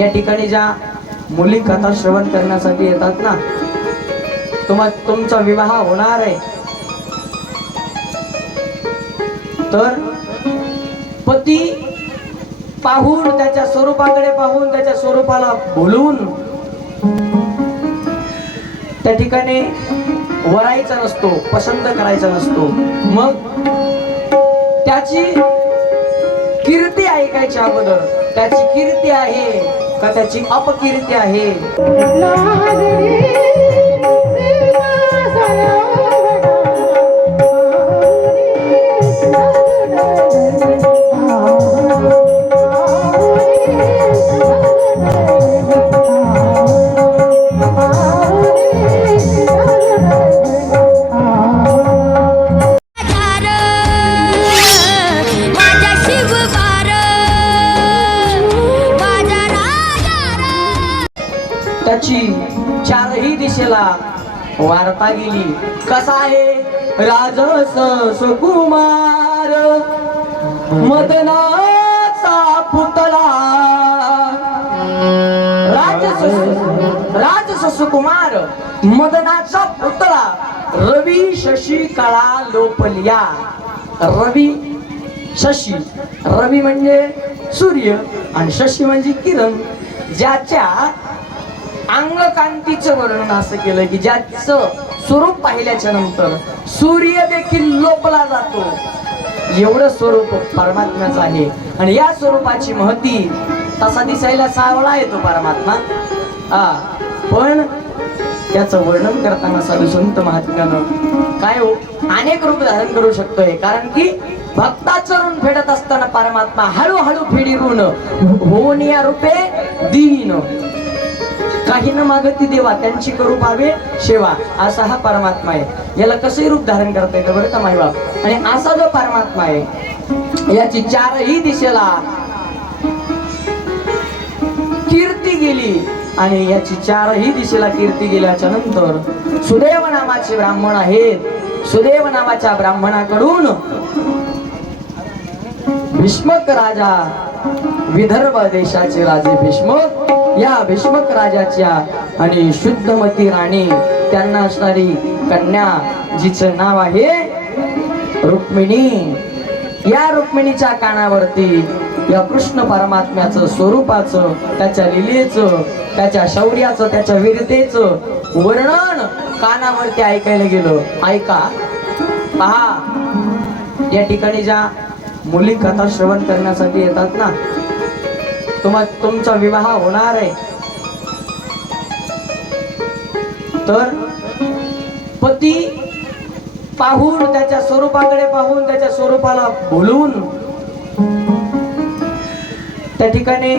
या ठिकाणी ज्या मुली कथा श्रवण करण्यासाठी येतात ना तुम्हा तुमचा विवाह होणार आहे. तर पती पाहून त्याच्या स्वरूपाकडे पाहून त्याच्या स्वरूपाला बोलून त्या ठिकाणी वरायचा नसतो पसंत करायचा नसतो. मग त्याची कीर्ती ऐकायच्या अगोदर त्याची कीर्ती आहे. का त्याची अपकीर्ती आहे? त्याची चारही दिशेला वार्ता गेली. कसा आहे? राजस सुकुमार मदनाचा पुतळा. राजस राजस सुकुमार मदनाचा पुतळा. रवी शशी कळा लोपलिया. रवी शशी. रवी म्हणजे सूर्य आणि शशी म्हणजे किरण. ज्याच्या अंगकांतीचं वर्णन असं केलं की ज्याचं स्वरूप पाहिल्याच्या नंतर सूर्य देखील लोपला जातो. एवढं स्वरूप परमात्म्याचं आहे. आणि या स्वरूपाची महती तसा दिसायला सावळा येतो परमात्मा. हा पण त्याचं वर्णन करताना साधू संत महात्म्यानं काय हो अनेक रूप धारण करू शकतोय. कारण की भक्ताचं ऋण फेडत असताना परमात्मा हळूहळू फेडी ऋण होऊन या रूपे दिन. काही न मागती देवा त्यांची करू पावे सेवा असा हा परमात्मा आहे. याला कसंही रूप धारण करता येतं बरं का माईबाप? आणि असा जो परमात्मा आहे याची चारही दिशेला कीर्ती गेली आणि याची चारही दिशेला कीर्ती गेल्याच्यानंतर सुदैव नामाचे ब्राह्मण आहेत. सुदैव नामाच्या ब्राह्मणाकडून भीष्मक राजा विदर्भ देशाचे राजे भीष्मक या भीष्मक राजाच्या आणि शुद्धमती राणी त्यांना असणारी कन्या जिचं नाव आहे रुक्मिणी. या रुक्मिणीच्या कानावरती या कृष्ण परमात्म्याचं स्वरूपाचं त्याच्या लिलेचं त्याच्या शौर्याचं त्याच्या वीरतेचं वर्णन कानावरती ऐकायला गेलं. ऐका. पहा. या ठिकाणी ज्या मुली कथा श्रवण करण्यासाठी येतात ना तुम्हा तुमचा विवाह होणार आहे. तर पती पाहून त्याच्या स्वरूपाकडे पाहून त्याच्या स्वरूपाला बोलून त्या ठिकाणी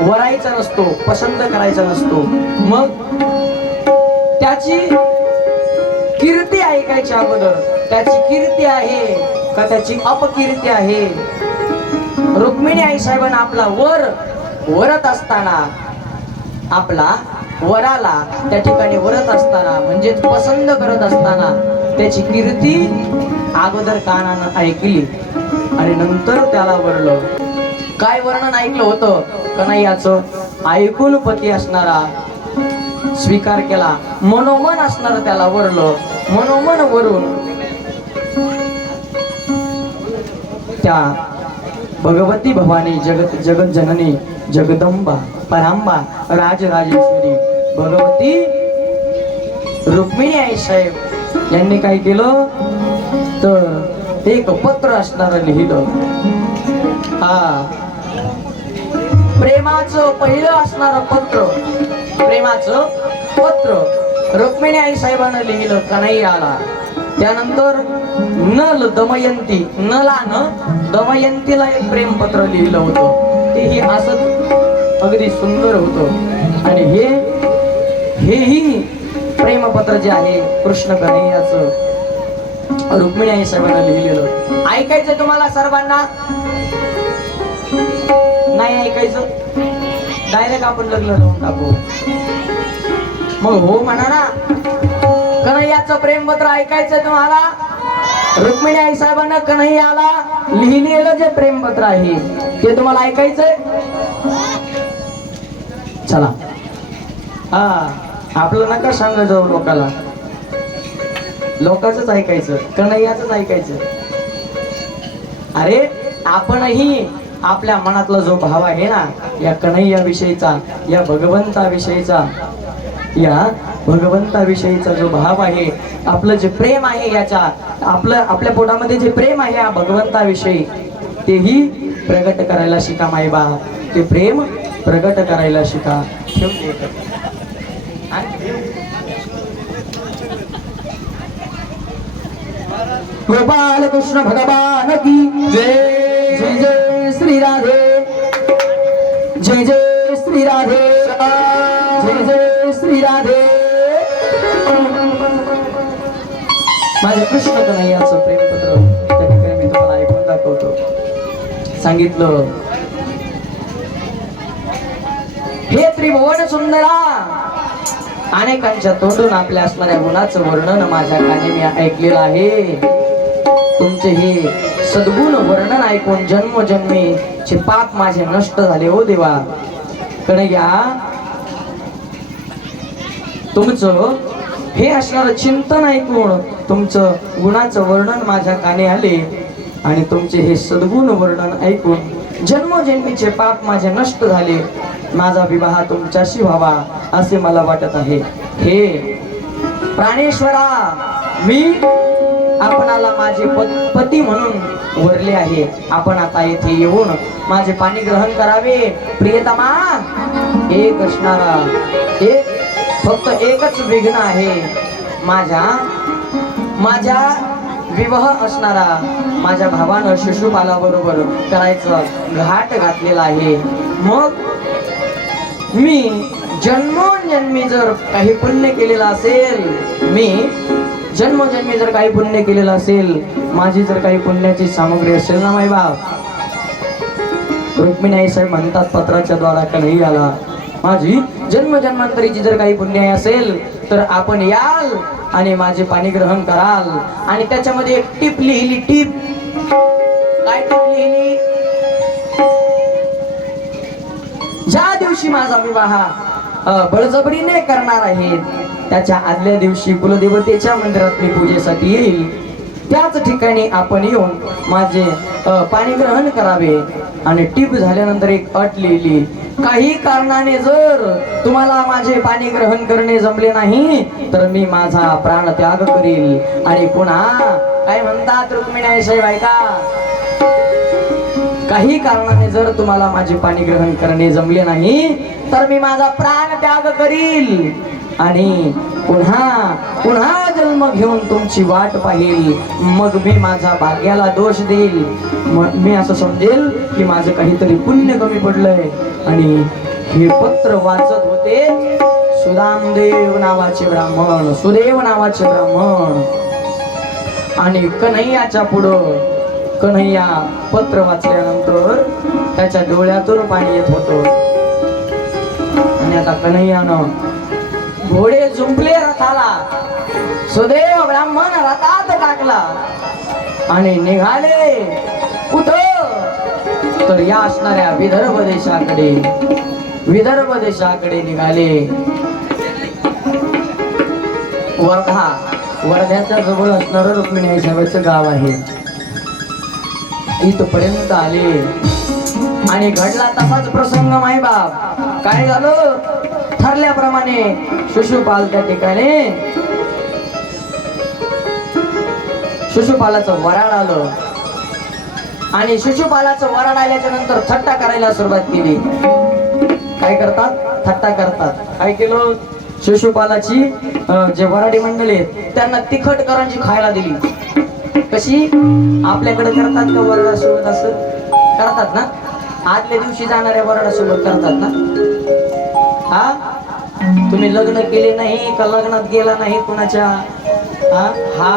वरायचा नसतो पसंत करायचा नसतो. मग त्याची कीर्ती ऐकायच्या अगोदर त्याची कीर्ती आहे का त्याची अपकीर्ती आहे? रुक्मिणी आई साहेबांना आपला वर वरत असताना आपला वराला त्या ठिकाणी वरत असताना म्हणजे पसंत करत असताना त्याची कीर्ती अगोदर कानानं ऐकली. आणि नंतर त्याला वरलं. काय वर्णन ऐकलं होतं? कन्हैयाचं ऐकून पती असणारा स्वीकार केला. मनोमन असणार त्याला वरलं. मनोमन वरून त्या भगवती भवानी जगत जगत जननी जगदंबा परांबा राजराजेश्वरी भगवती रुक्मिणी आई साहेब. यांनी काय केलं? तर एक पत्र असणार लिहिलं. हा. प्रेमाचं पहिलं असणार पत्र. प्रेमाचं पत्र. रुक्मिणी आई साहेबांना लिहिलं कन्हैयाला त्यानंतर नल दमयंती नलानं दमयंतीला एक प्रेमपत्र लिहिलं होतं. तेही असं अगदी सुंदर होतं. आणि हे हेही प्रेमपत्र जे आहे कृष्ण कन्हैयाचं रुक्मिणी आई साहेबांना लिहिलेलं. ऐकायचं तुम्हाला सर्वांना? नाही ऐकायचं? डायरेक्ट आपण लग्न लावून टाकू. मग हो म्हणा ना कन्हैयाचं प्रेमपत्र ऐकायचं तुम्हाला? रुक्मिणी आई साहेबांना कन्हैयाला लिहिलेलं जे प्रेमपत्र आहे ते तुम्हाला ऐकायचंय? चला. हा आपलं नका सांगा जाऊ लोकाला. लोकांच ऐकायचं कन्हैयाच ऐकायचं. अरे आपणही आपल्या मनातला जो भाव आहे ना या कन्हैया विषयीचा या भगवंता विषयीचा या भगवंताविषयीचा जो भाव आहे आपलं जे प्रेम आहे याच्या आपलं आपल्या पोटामध्ये जे प्रेम आहे या भगवंताविषयी तेही प्रगट करायला शिका माईबा ते प्रेम प्रगट करायला शिका. गोपाल कृष्ण भगवान की जय. जय जय श्री राधे. जय जय श्री राधे. राधे. राधे माझे कृष्ण याचं प्रेमपत्र त्या ठिकाणी मी तुम्हाला ऐकून दाखवतो. सांगितलं हे त्रिभुवन सुंदरा अनेकांच्या तोंडून आपल्या असणाऱ्या गुणाचं वर्णन माझ्या कानी मी ऐकलेलं आहे. तुमचे हे सद्गुण वर्णन ऐकून जन्मोजन्मी चे पाप माझे नष्ट झाले हो देवा. कणग्या तुमचं हे असणारं चिंतन ऐकून तुमचं गुणाचं वर्णन माझ्या काने आले आणि तुमचे हे सद्गुण वर्णन ऐकून जन्मजन्मीचे पाप माझे नष्ट झाले. माझा विवाह तुमच्याशी व्हावा असे मला वाटत आहे. हे प्राणेश्वरा मी आपणाला माझे प- पती म्हणून वरले आहे. आपण आता येथे येऊन माझे पाणी ग्रहण करावे. प्रियतमा एक असणारा एक फक्त एकच विघ्न आहे माझ्या. माझ्या विवाह असणारा माझ्या भावानं शिशुपालाबरोबर करायचं घाट घातलेला आहे. मग मी जन्मोजन्मी जर काही पुण्य केलेलं असेल मी जन्मोजन्मी जर काही पुण्य केलेलं असेल माझी जर काही पुण्याची सामग्री असेल ना माई बाप रुक्मिणी आई साहेब म्हणतात पत्राच्या द्वारा का नाही आला माझी जन्म जन्मांतरीची जर काही पुण्य असेल तर आपण याल आणि माझे पाणी ग्रहण कराल. आणि त्याच्यामध्ये एक टीप लिहिली टीप. काय टीप लिहिली? ज्या दिवशी माझा विवाह बळजबरीने करणार आहे त्याच्या आदल्या दिवशी कुलदेवतेच्या मंदिरात मी पूजेसाठी येईल. त्याच ठिकाणी आपण येऊन माझे पाणी ग्रहण करावे. आणि टीप झाल्यानंतर एक अट लिहिली काही कारणाने जर तुम्हाला माझे पाणी ग्रहण करणे जमले नाही तर मी माझा प्राण त्याग करील. आणि पुन्हा काय म्हणतात रुक्मिणी बायका? काही कारणाने जर तुम्हाला माझे पाणी ग्रहण करणे जमले नाही तर मी माझा प्राण त्याग करील. आणि पुन्हा पुन्हा जन्म घेऊन तुमची वाट पाहिल. मग मी माझा भाग्याला दोष देईल. मग मी असं समजेल की माझं काहीतरी पुण्य कमी पडलंय. आणि हे पत्र वाचत होते सुदामदेव नावाचे ब्राह्मण सुदेव नावाचे ब्राह्मण. आणि कन्हैयाच्या पुढं कन्हैया पत्र वाचल्यानंतर त्याच्या डोळ्यातून पाणी येत होतं. आणि आता कन्हैयानं घोडे जुंपले रथाला. सुदैव ब्राह्मण रथात टाकला. आणि निघाले. कुठ? तर या असणाऱ्या विदर्भ देशाकडे. विदर्भ देशाकडे निघाले. वर्धा. वर्ध्याच्या जवळ असणार रुक्मिणी साहेबाचं गाव आहे. इथपर्यंत आले. आणि घडला तसाच प्रसंग माय बाप. काय झालं? ठरल्याप्रमाणे शिशुपाल त्या ठिकाणी शिशुपालाचं वराड आलं. आणि शिशुपालाचं वराड आल्याच्यानंतर थट्टा करायला सुरुवात केली. काय करतात? थट्टा करतात. काय केलं? शिशुपालाची जे वराडी मंडळी आहेत त्यांना तिखट करंजी खायला दिली. कशी? आपल्याकडे करतात का वरडासोबत असं? करतात ना? आदल्या दिवशी जाणाऱ्या वरडासोबत करतात ना? हा? तुम्ही लग्न केले नाही का? लग्नात गेला नाही कुणाच्या? हा हा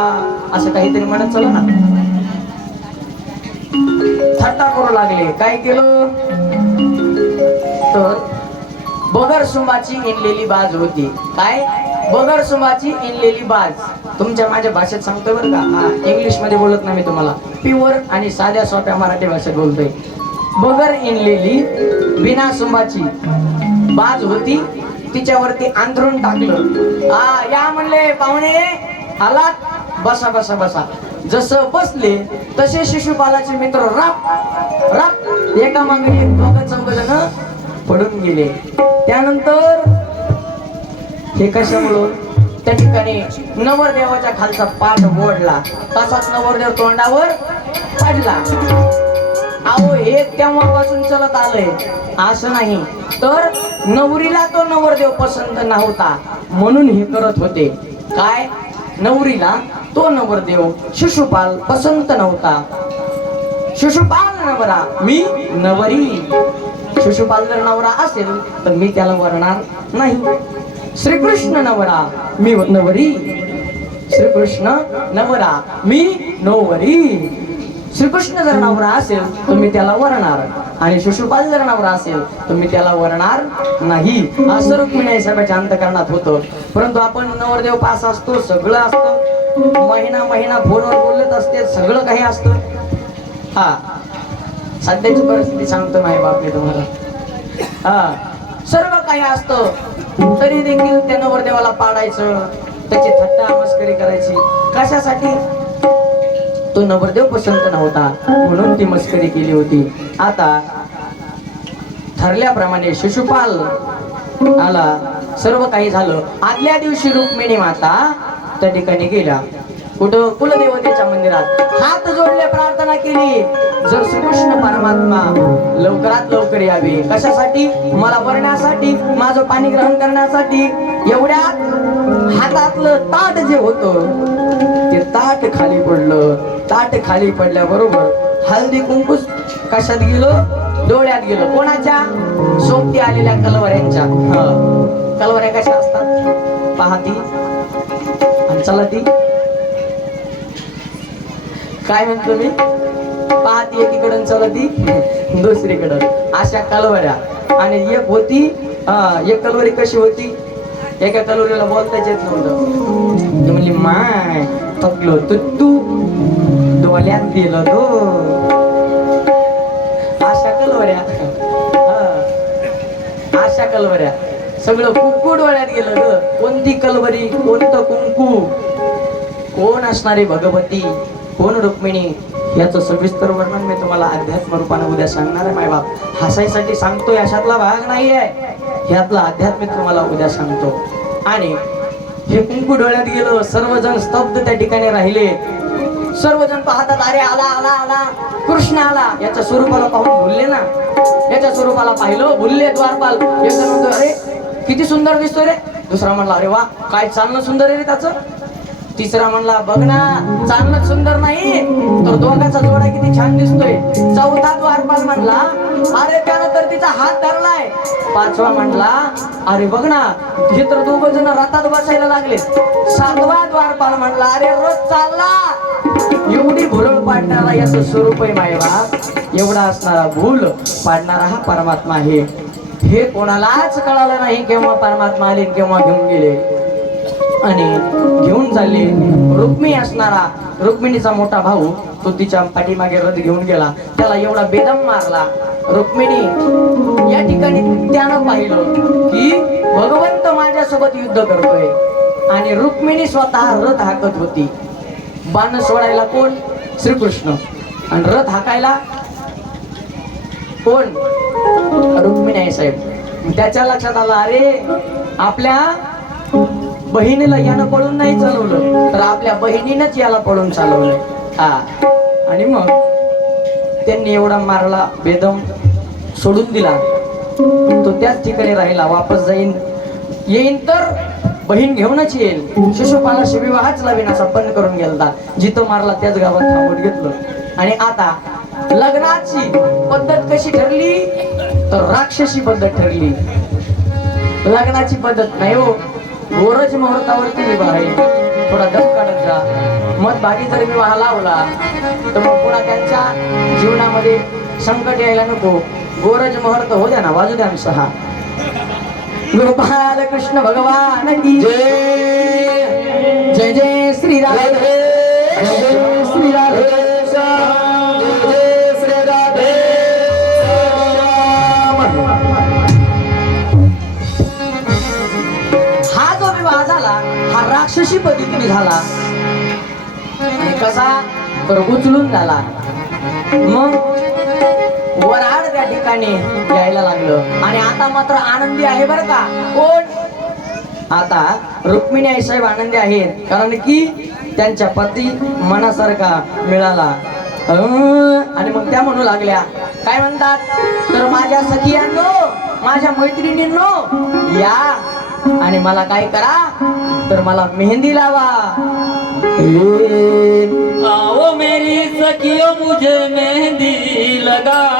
असं काहीतरी म्हणत चला ना. थट्टा करू लागले. काय केलं? तर बगर सुमाची इनलेली बाज होती. काय? बगर सुमाची इनलेली बाज. तुमच्या माझ्या भाषेत सांगतोय बरं का? हा इंग्लिशमध्ये बोलत नाही मी तुम्हाला. प्युअर आणि साध्या सोप्या मराठी भाषेत बोलतोय. बगर इनलेली बिना सुमाची बाज होती. तिच्यावरती आंधरून टाकलं. हा या म्हणले पाहुणे. आलात बसा बसा बसा. जसं बसले तसे शिशुपालाचे मित्र राप राप. एका मागे एक दोघं चौघ जण पडून गेले. त्यानंतर हे कशामुळं? त्या ठिकाणी नवरदेवाच्या खालचा पाठ ओढला. तसाच नवरदेव तोंडावर पडला. अहो हे तेव्हापासून चलत आलंय. असं नाही. तर नवरीला तो नवरदेव पसंत नव्हता. म्हणून हे करत होते. काय? नवरीला तो नवरदेव शिशुपाल पसंत नव्हता. शिशुपाल नवरा मी नवरी. शिशुपाल जर नवरा असेल तर मी त्याला वरणार नाही. श्रीकृष्ण नवरा मी नवरी. श्रीकृष्ण नवरा मी नवरी. श्रीकृष्ण जर नवरा असेल तर मी त्याला वरणार. आणि शिशुपाल जर नवरा असेल तर मी त्याला वरणार नाही. असं रुक्मिणी साहेबाच्या अंतकरणात होतं. परंतु आपण नवरदेव पास असतो सगळं असतं. महिना महिना फोनवर बोलत असते सगळं काही असतं. हा. सध्याची परिस्थिती सांगतो माय बाप मी तुम्हाला. हा. सर्व काही असतं. तरी देखील त्या नवरदेवाला पाडायचं त्याची थट्टा मस्करी करायची. कशासाठी? तो नवरदेव पसंत नव्हता. म्हणून ती मस्करी केली होती. आता ठरल्याप्रमाणे शिशुपाल आला. सर्व काही झालं. आदल्या दिवशी रुक्मिणी माता त्या ठिकाणी गेल्या. कुठं? कुलदेवतेच्या मंदिरात. हात जोडले प्रार्थना केली. जर श्रीकृष्ण परमात्मा लवकरात लवकर यावे कशासाठी? मला भरण्यासाठी माझं पाणी ग्रहण करण्यासाठी. एवढ्या हातातलं ताट जे होतं ते ताट खाली पडलं. ताट खाली पडल्याबरोबर हल्दी कुंकूस कशात गेलं? डोळ्यात गेलं. कोणाच्या? सोबती आलेल्या कलवऱ्यांच्या. कलवऱ्या कशा असतात? पाहती आणि चला ती. काय म्हणतो मी? पाहती एकीकडून चलती दुसरीकडं अशा कलवऱ्या. आणि एक होती एक कलवरी कशी होती? एका कलवरीला बोलताच येत नव्हतं. म्हणली माय थकलो तू तू. डोल्यात दिलं तो. अशा कलवऱ्या. हा. अशा कलवऱ्या. सगळं कुंकू डोळ्यात गेलं ग. कोणती कलवरी? कोणतं कुंकू? कोण असणारी भगवती? कोण रुक्मिणी? याचं सविस्तर वर्णन मी तुम्हाला अध्यात्म रूपाने उद्या सांगणार आहे मायबाप. हसायसाठी सांगतो याच्यातला भाग नाही आहे ह्यातला अध्यात्मिक तुम्हाला उद्या सांगतो. आणि हे कुंकू डोळ्यात गेलं सर्वजण स्तब्ध त्या ठिकाणी राहिले. सर्वजण पाहतात अरे आला आला आला. कृष्ण आला. याच्या स्वरूपाला पाहून भुलले ना. याच्या स्वरूपाला पाहिलं भुलले द्वारपाल. एक जण म्हणतो अरे किती सुंदर दिसतोय रे. दुसरा म्हणला अरे वा काय चालणं सुंदर आहे रे त्याचं. तिसरा म्हणला बघ ना चालणं सुंदर नाही तर दोघाचा जोडा किती छान दिसतोय. चौथा द्वारपाल म्हणला अरे त्यानं तर तिचा हात धरलाय. पाचवा म्हणला अरे बघ ना हे तर दोघ जण रथात बसायला लागले. सातवा द्वारपाल म्हणला अरे रोज चालला. एवढी भुरळ पाडणारा याचं स्वरूप आहे मायबा एवढा असणारा भूल पाडणारा हा परमात्मा आहे. हे कोणालाच कळालं नाही केव्हा परमात्मा आले केव्हा घेऊन गेले. आणि घेऊन चालले. रुक्मिणी असणारा रुक्मिणीचा मोठा भाऊ तो तिच्या पाठीमागे रथ घेऊन गेला. त्याला एवढा बेदम मारला. रुक्मिणी या ठिकाणी त्यानं पाहिलं की भगवंत माझ्यासोबत युद्ध करतोय. आणि रुक्मिणी स्वतः रथ हाकत होती. बाण सोडायला कोण? श्रीकृष्ण. आणि रथ हाकायला कोण? रुक्मिणी आहे साहेब. त्याच्या लक्षात आलं अरे आपल्या बहिणीला यानं पळून नाही चालवलं तर आपल्या बहिणीनंच याला पळून चालवलं हा. आणि मग त्यांनी एवढा मारला बेदम सोडून दिला. तो त्याच ठिकाणी राहिला वापस जाईन. येईन तर बहीण घेऊनच येईल. शिशुपालाशी विवाहच लावीन असा बंद करून गेलता. जिथं मारला त्याच गावात थांबून घेतलं. आणि आता लग्नाची पद्धत कशी ठरली? तर राक्षसी पद्धत ठरली. लग्नाची पद्धत नाही हो. गोरज मुहूर्तावरती विवाह आहे थोडा दम काढत जा. मग बाकी जर विवाह लावला तर मग पुन्हा त्यांच्या जीवनामध्ये संकट यायला नको. गोरज मुहूर्त हो द्या ना वाजू द्या आमचा हा. गोपाल कृष्ण भगवान की जय. जय. जय श्री राक्षसी पद्धतीने झाला. कसा तर उचलून झाला. मग वराड त्या ठिकाणी यायला लागलं. आणि आता मात्र आनंदी आहे बरं का. कोण? आता रुक्मिणी आई साहेब आनंदी आहेत. कारण की त्यांच्या पती मनासारखा मिळाला. अं, आणि मग त्या म्हणू लागल्या. काय म्हणतात? तर माझ्या सखियांनो माझ्या मैत्रिणींनो या आणि मला काय करा? तर मला मेहंदी लावा. आओ मेरी सखियों मुझे मेहंदी लगाओ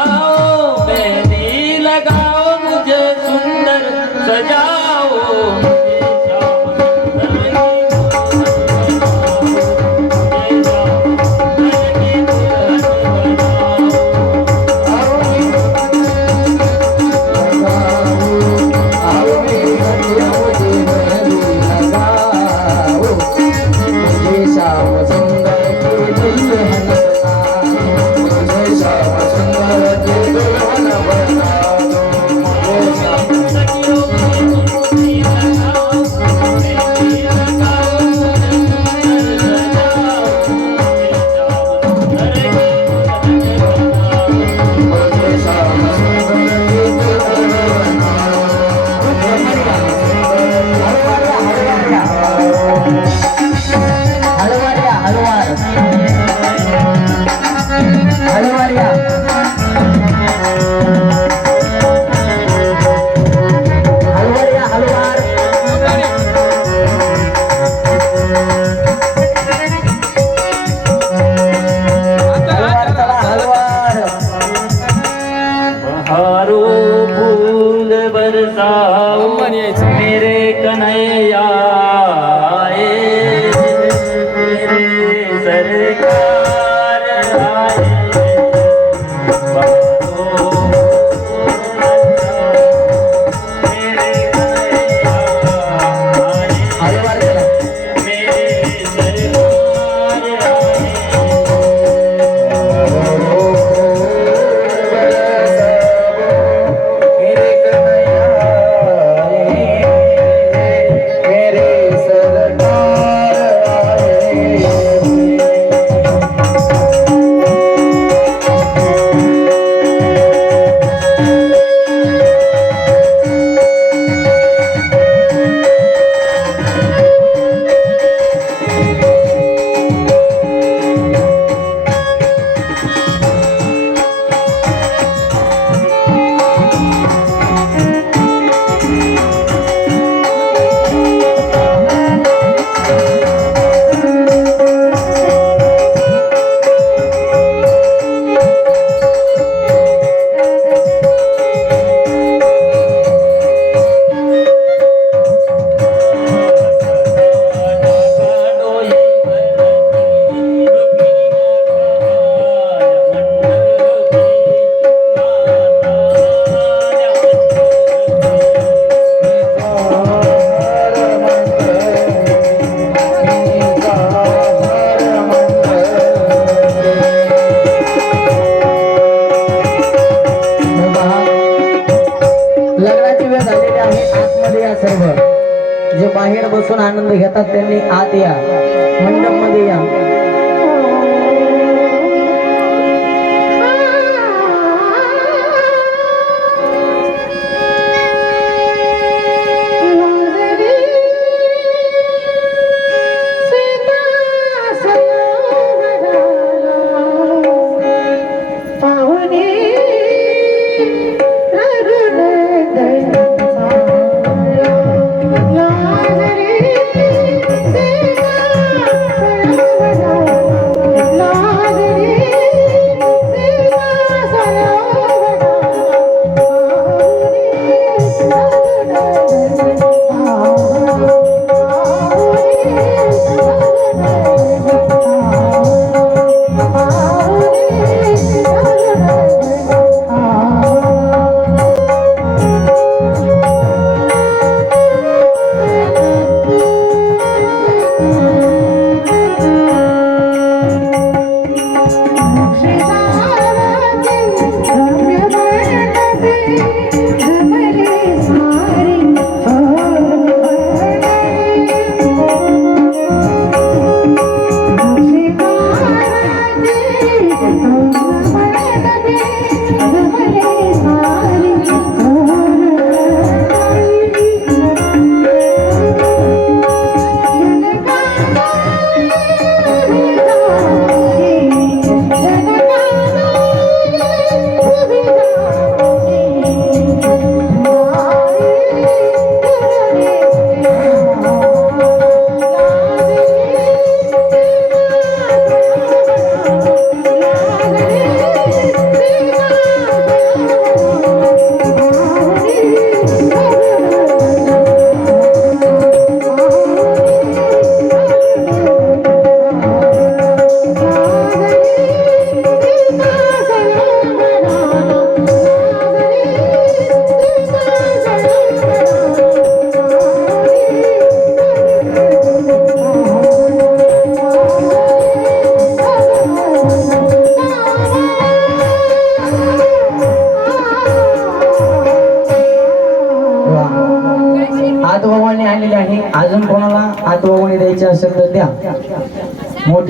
कन्हैया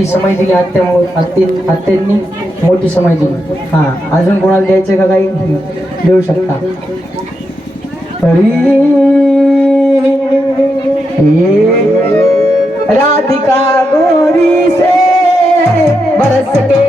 मोठी समाय दिली आत्या आत्यांनी मोठी समाय दिली. हा अजून कोणाला द्यायचं का काही? देऊ शकता. राधिका गोरी से बरस के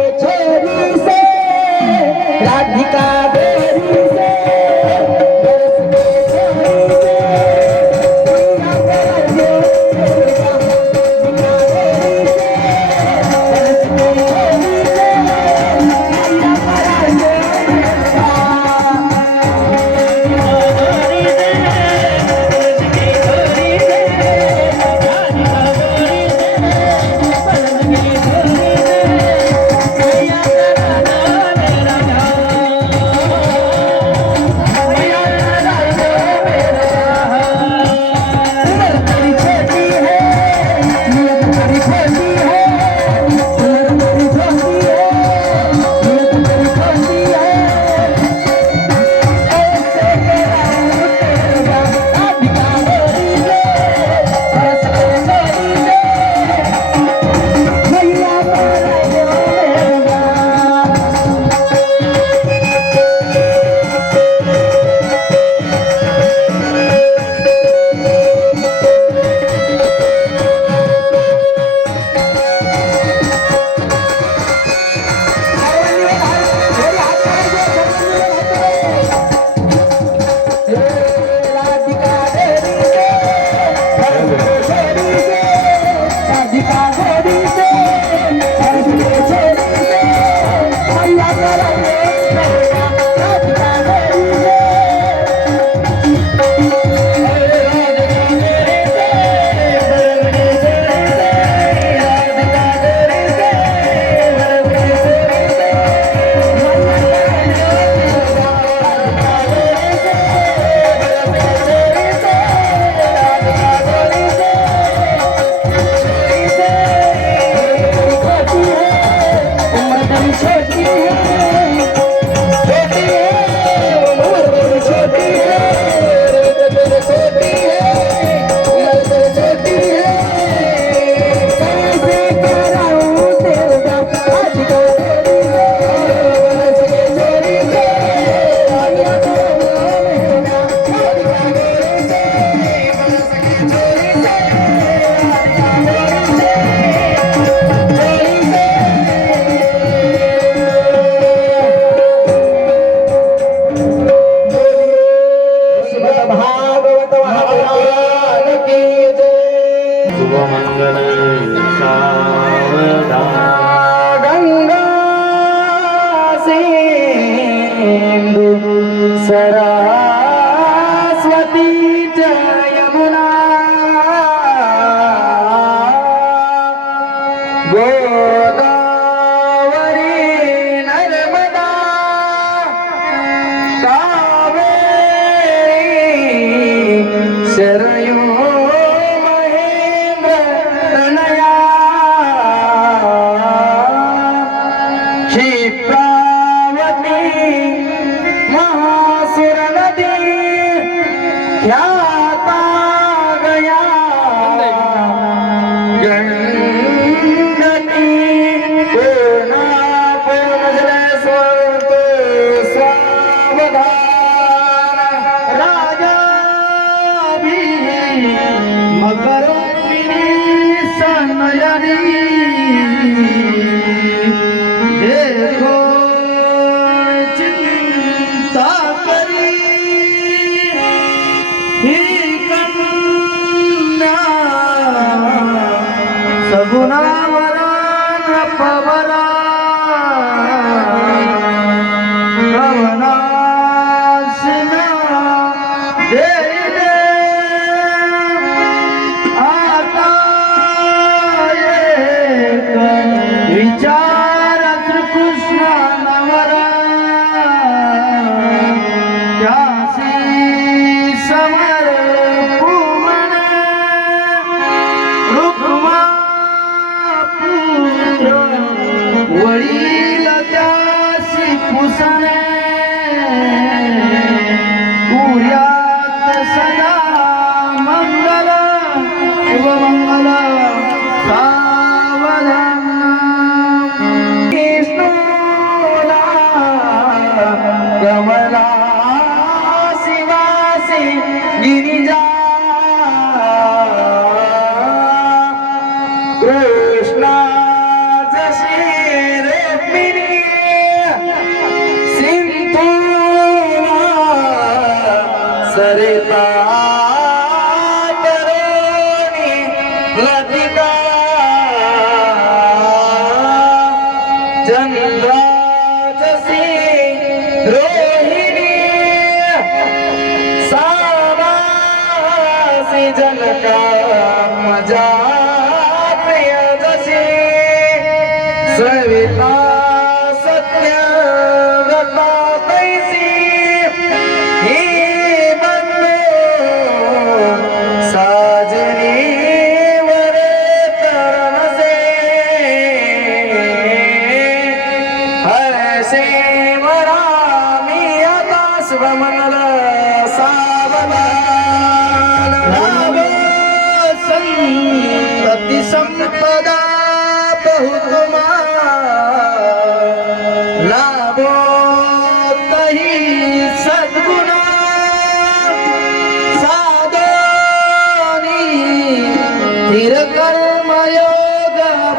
सविता